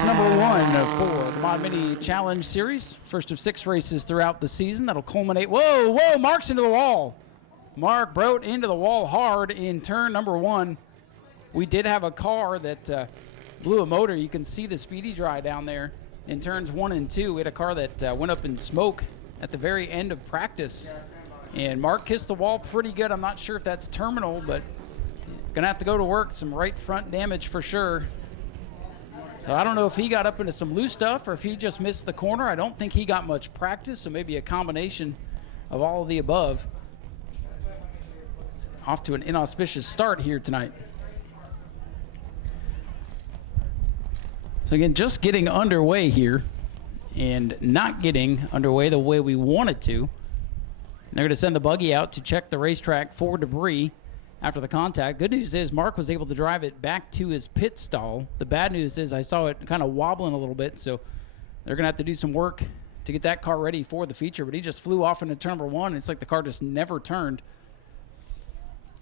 Race number 1 for the Mod Mini Challenge Series. First of 6 races throughout the season. That'll culminate. Whoa, Mark's into the wall. Mark broke into the wall hard in turn number 1. We did have a car that blew a motor. You can see the speedy dry down there in turns 1 and 2. We had a car that went up in smoke at the very end of practice. And Mark kissed the wall pretty good. I'm not sure if that's terminal, but gonna have to go to work. Some right front damage for sure. So I don't know if he got up into some loose stuff or if he just missed the corner. I don't think he got much practice, so maybe a combination of all of the above. Off to an inauspicious start here tonight. So again, just getting underway here and not getting underway the way we wanted to. They're going to send the buggy out to check the racetrack for debris after the contact. Good news is Mark was able to drive it back to his pit stall. The bad news is I saw it kind of wobbling a little bit, so they're going to have to do some work to get that car ready for the feature. But he just flew off into turn number 1. It's like the car just never turned.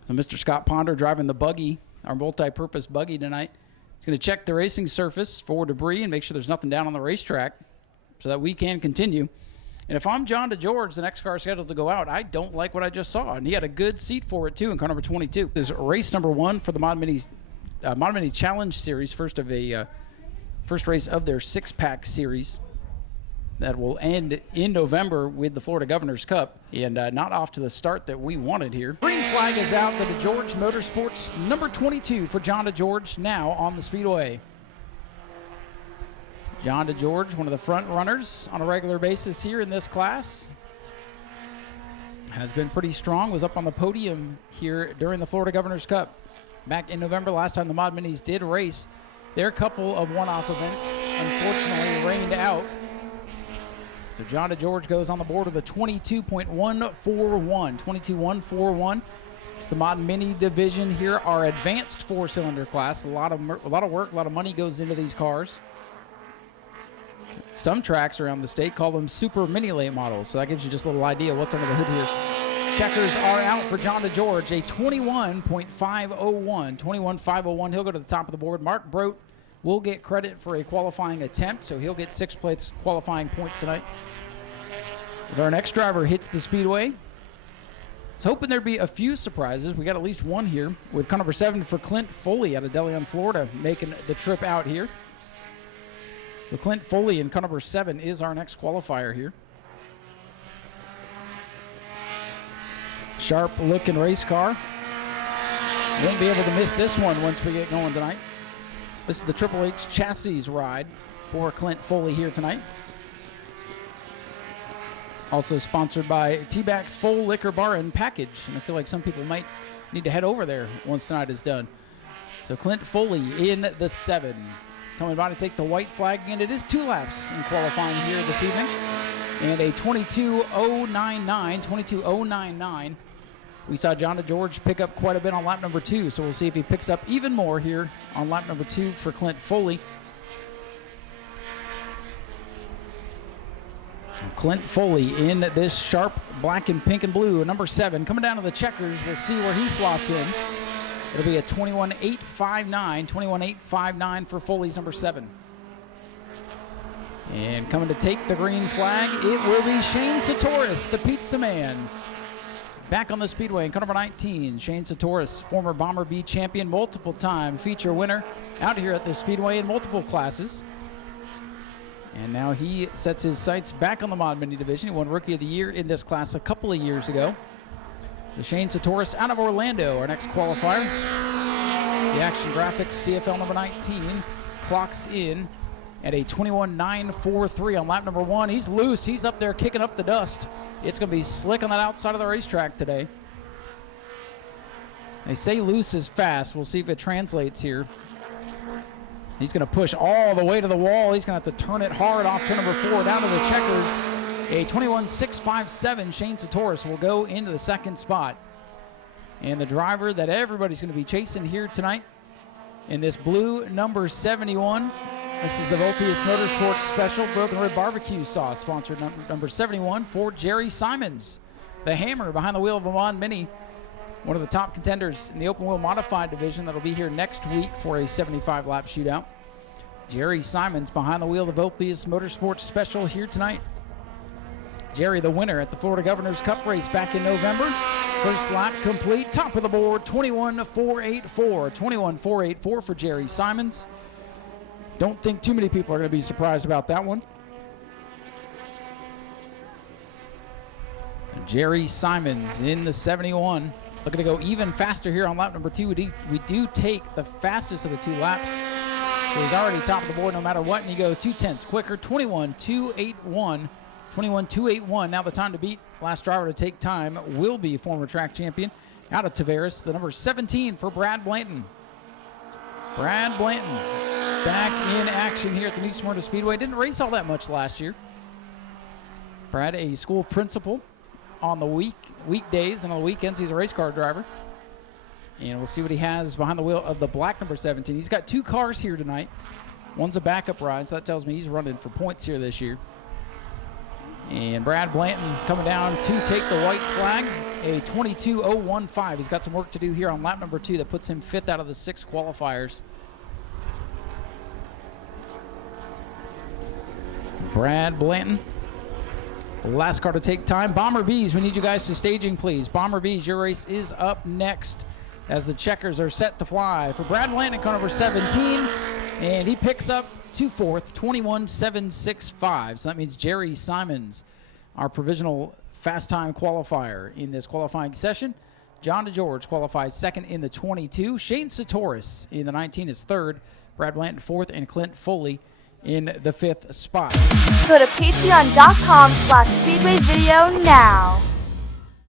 So Mr. Scott Ponder driving the buggy, our multi-purpose buggy tonight. He's going to check the racing surface for debris and make sure there's nothing down on the racetrack so that we can continue. And if I'm John DeGeorge, the next car scheduled to go out, I don't like what I just saw. And he had a good seat for it, too, in car number 22. This is race number 1 for the Mod Mini Challenge Series, first race of their 6-pack series that will end in November with the Florida Governor's Cup. And not off to the start that we wanted here. Green flag is out. The DeGeorge Motorsports number 22 for John DeGeorge now on the speedway. John DeGeorge, one of the front runners on a regular basis here in this class. Has been pretty strong, was up on the podium here during the Florida Governor's Cup. Back in November, last time the Mod Minis did race. Their couple of one-off events, unfortunately, rained out. So John DeGeorge goes on the board with a 22.141, 22.141. It's the Mod Mini division here, our advanced 4-cylinder class. A lot of work, a lot of money goes into these cars. Some tracks around the state call them super mini late models, so that gives you just a little idea what's under the hood here. Checkers are out for John DeGeorge, a 21.501, 21.501. He'll go to the top of the board. Mark Brote will get credit for a qualifying attempt, so he'll get 6 place qualifying points tonight. As our next driver hits the speedway, I was hoping there'd be a few surprises. We got at least one here with car number 7 for Clint Foley out of DeLeon, Florida, making the trip out here. So Clint Foley in car number 7 is our next qualifier here. Sharp looking race car. Won't be able to miss this one once we get going tonight. This is the Triple H chassis ride for Clint Foley here tonight. Also sponsored by T-Bac's Full Liquor Bar and Package. And I feel like some people might need to head over there once tonight is done. So Clint Foley in the 7. Coming by to take the white flag, and it is 2 laps in qualifying here this evening. And a 22.099. We saw John DeGeorge pick up quite a bit on lap number 2, so we'll see if he picks up even more here on lap number 2 for Clint Foley. Clint Foley in this sharp black and pink and blue, number 7. Coming down to the checkers, we'll see where he slots in. It'll be a 21.859, 21.859 for Foley's number 7. And coming to take the green flag, it will be Shane Satoris, the pizza man. Back on the speedway in car number 19, Shane Satoris, former Bomber B champion, multiple-time feature winner, out here at the speedway in multiple classes. And now he sets his sights back on the Mod Mini division. He won Rookie of the Year in this class a couple of years ago. So Shane Satoris out of Orlando, our next qualifier. The Action Graphics CFL number 19 clocks in at a 21.943 on lap number 1. He's loose. He's up there kicking up the dust. It's going to be slick on that outside of the racetrack today. They say loose is fast. We'll see if it translates here. He's going to push all the way to the wall. He's going to have to turn it hard off turn number 4 down to the checkers. A 21.657 Shane Satoris will go into the 2nd spot. And the driver that everybody's going to be chasing here tonight in this blue number 71. This is the Volpius Motorsports Special Broken Rib Barbecue Sauce, sponsored number 71 for Jerry Simons. The hammer behind the wheel of a Mod Mini. One of the top contenders in the open wheel modified division that'll be here next week for a 75-lap shootout. Jerry Simons behind the wheel of Vulpius Motorsports Special here tonight. Jerry, the winner at the Florida Governors Cup race back in November. First lap complete, top of the board, 21.484. 21.484 for Jerry Simons. Don't think too many people are going to be surprised about that one. Jerry Simons in the 71. Looking to go even faster here on lap number 2. We do take the fastest of the 2 laps. So he's already top of the board no matter what, and he goes 0.2 quicker, 21.281. 21.281. Now the time to beat. Last driver to take time will be former track champion out of Tavares, the number 17 for Brad Blanton. Brad Blanton back in action here at the New Smyrna Speedway. Didn't race all that much last year. Brad, a school principal on the weekdays, and on the weekends he's a race car driver. And we'll see what he has behind the wheel of the black number 17. He's got 2 cars here tonight. One's a backup ride, so that tells me he's running for points here this year. And Brad Blanton coming down to take the white flag, a 22.015. He's got some work to do here on lap number 2 that puts him 5th out of the 6 qualifiers. Brad Blanton, last car to take time. Bomber Bees, we need you guys to staging, please. Bomber Bees, your race is up next as the checkers are set to fly. For Brad Blanton, car number 17, and he picks up 4th, 21.765. So that means Jerry Simons, our provisional fast time qualifier in this qualifying session. John DeGeorge qualifies 2nd in the 22. Shane Satoris in the 19 is 3rd. Brad Blanton 4th, and Clint Foley in the 5th spot. Go to patreon.com/speedwayvideo now.